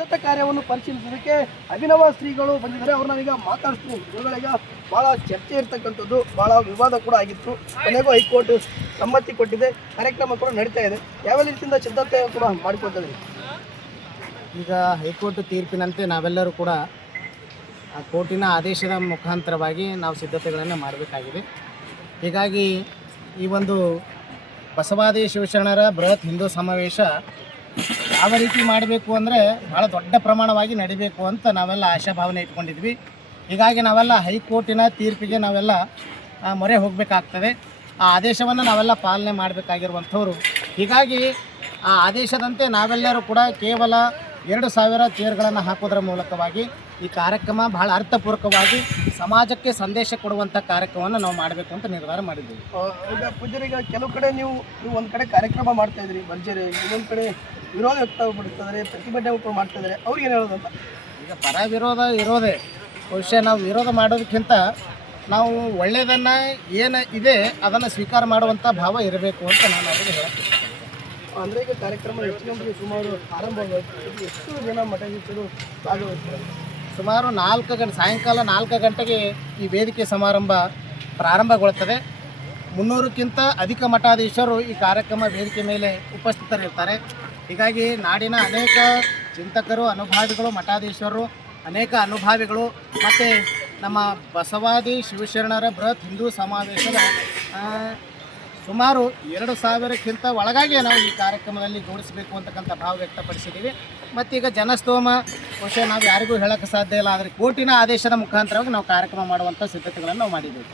ಸಿದ್ಧತಾ ಕಾರ್ಯವನ್ನು ಪರಿಶೀಲಿಸೋದಕ್ಕೆ ಅಭಿನವ ಶ್ರೀಗಳು ಬಂದಿದ್ದಾರೆ. ಅವ್ರನ್ನ ಈಗ ಮಾತಾಡ್ತೀನಿ. ಇವುಗಳೀಗ ಭಾಳ ಚರ್ಚೆ ಇರ್ತಕ್ಕಂಥದ್ದು, ಭಾಳ ವಿವಾದ ಕೂಡ ಆಗಿತ್ತು. ಕೊನೆಗೂ ಹೈಕೋರ್ಟ್ ಸಮ್ಮತಿ ಕೊಟ್ಟಿದೆ. ಕಾರ್ಯಕ್ರಮ ಕೂಡ ನಡೀತಾ ಇದೆ. ಯಾವ ರೀತಿಯಿಂದ ಸಿದ್ಧತೆ ಕೂಡ ಮಾಡಿಕೊಳ್ತಾ ಈಗ ಹೈಕೋರ್ಟ್ ತೀರ್ಪಿನಂತೆ ನಾವೆಲ್ಲರೂ ಕೂಡ ಆ ಕೋರ್ಟಿನ ಆದೇಶದ ಮುಖಾಂತರವಾಗಿ ನಾವು ಸಿದ್ಧತೆಗಳನ್ನು ಮಾಡಬೇಕಾಗಿದೆ. ಹೀಗಾಗಿ ಈ ಒಂದು ಬಸವಾದಿ ಶಿವಶರಣರ ಬೃಹತ್ ಹಿಂದೂ ಸಮಾವೇಶ ಯಾವ ರೀತಿ ಮಾಡಬೇಕು ಅಂದರೆ ಭಾಳ ದೊಡ್ಡ ಪ್ರಮಾಣವಾಗಿ ನಡಿಬೇಕು ಅಂತ ನಾವೆಲ್ಲ ಆಶಾಭಾವನೆ ಇಟ್ಕೊಂಡಿದ್ವಿ. ಹೀಗಾಗಿ ನಾವೆಲ್ಲ ಹೈಕೋರ್ಟಿನ ತೀರ್ಪಿಗೆ ನಾವೆಲ್ಲ ಮೊರೆ ಹೋಗಬೇಕಾಗ್ತದೆ. ಆ ಆದೇಶವನ್ನು ನಾವೆಲ್ಲ ಪಾಲನೆ ಮಾಡಬೇಕಾಗಿರುವಂಥವ್ರು. ಹೀಗಾಗಿ ಆ ಆದೇಶದಂತೆ ನಾವೆಲ್ಲರೂ ಕೂಡ ಕೇವಲ 2,000 ಚೇರ್ಗಳನ್ನು ಹಾಕೋದ್ರ ಮೂಲಕವಾಗಿ ಈ ಕಾರ್ಯಕ್ರಮ ಬಹಳ ಅರ್ಥಪೂರ್ವಕವಾಗಿ ಸಮಾಜಕ್ಕೆ ಸಂದೇಶ ಕೊಡುವಂಥ ಕಾರ್ಯಕ್ರಮವನ್ನು ನಾವು ಮಾಡಬೇಕು ಅಂತ ನಿರ್ಧಾರ ಮಾಡಿದ್ದೀವಿ. ಈಗ ಪೂಜಾರಿಗೆ ಕೆಲವು ಕಡೆ ನೀವು ಒಂದು ಕಡೆ ಕಾರ್ಯಕ್ರಮ ಮಾಡ್ತಾ ಇದ್ರಿ ಭರ್ಜರಿ, ಇನ್ನೊಂದು ಕಡೆ ವಿರೋಧ ವ್ಯಕ್ತಪಡಿಸ್ತಿದ್ದಾರೆ, ಪ್ರತಿಭಟನೆ ಮಾಡ್ತಾ ಇದ್ದಾರೆ. ಅವ್ರಿಗೆ ಏನು ಹೇಳೋದಂತ? ಈಗ ಪರ ವಿರೋಧ ಇರೋದೇ ಬಹುಶಃ ನಾವು ವಿರೋಧ ಮಾಡೋದಕ್ಕಿಂತ ನಾವು ಒಳ್ಳೆಯದನ್ನು ಏನು ಇದೆ ಅದನ್ನು ಸ್ವೀಕಾರ ಮಾಡುವಂಥ ಭಾವ ಇರಬೇಕು ಅಂತ ನಾನು ಅವರಿಗೆ ಹೇಳಕ್ಕೆ ಇಷ್ಟಪಡ್ತೀನಿ. ಅಂದರೆ ಈಗ ಕಾರ್ಯಕ್ರಮ ಹೆಚ್ಚಿನ ಸುಮಾರು ಆರಂಭವಾಗುತ್ತೆ. ಎಷ್ಟು ಜನ ಮಠಾಧೀಶರು ಭಾಗವಹಿಸ್ತಾರೆ? ಸುಮಾರು 4 ಗಂಟೆ ಸಾಯಂಕಾಲ 4 ಗಂಟೆಗೆ ಈ ವೇದಿಕೆ ಸಮಾರಂಭ ಪ್ರಾರಂಭಗೊಳ್ಳುತ್ತದೆ. 300ಕ್ಕಿಂತ ಅಧಿಕ ಮಠಾಧೀಶರು ಈ ಕಾರ್ಯಕ್ರಮ ವೇದಿಕೆ ಮೇಲೆ ಉಪಸ್ಥಿತರಿರ್ತಾರೆ. ಹೀಗಾಗಿ ನಾಡಿನ ಅನೇಕ ಚಿಂತಕರು, ಅನುಭಾವಿಗಳು, ಮಠಾಧೀಶರು, ಅನೇಕ ಅನುಭಾವಿಗಳು ಮತ್ತು ನಮ್ಮ ಬಸವಾದಿ ಶಿವಶರಣರ ಬೃಹತ್ ಹಿಂದೂ ಸಮಾವೇಶದ ಸುಮಾರು 2,000ಕ್ಕಿಂತ ಒಳಗಾಗಿ ನಾವು ಈ ಕಾರ್ಯಕ್ರಮದಲ್ಲಿ ಜೋಡಿಸಬೇಕು ಅಂತಕ್ಕಂಥ ಭಾವ ವ್ಯಕ್ತಪಡಿಸಿದ್ದೀವಿ. ಮತ್ತೀಗ ಜನಸ್ತೋಮ ಬಹುಶಃ ನಾವು ಯಾರಿಗೂ ಹೇಳೋಕ್ಕೆ ಸಾಧ್ಯ ಇಲ್ಲ, ಆದರೆ ಕೋರ್ಟಿನ ಆದೇಶದ ಮುಖಾಂತರವಾಗಿ ನಾವು ಕಾರ್ಯಕ್ರಮ ಮಾಡುವಂಥ ಸಿದ್ಧತೆಗಳನ್ನು ನಾವು ಮಾಡಿದ್ದೀವಿ.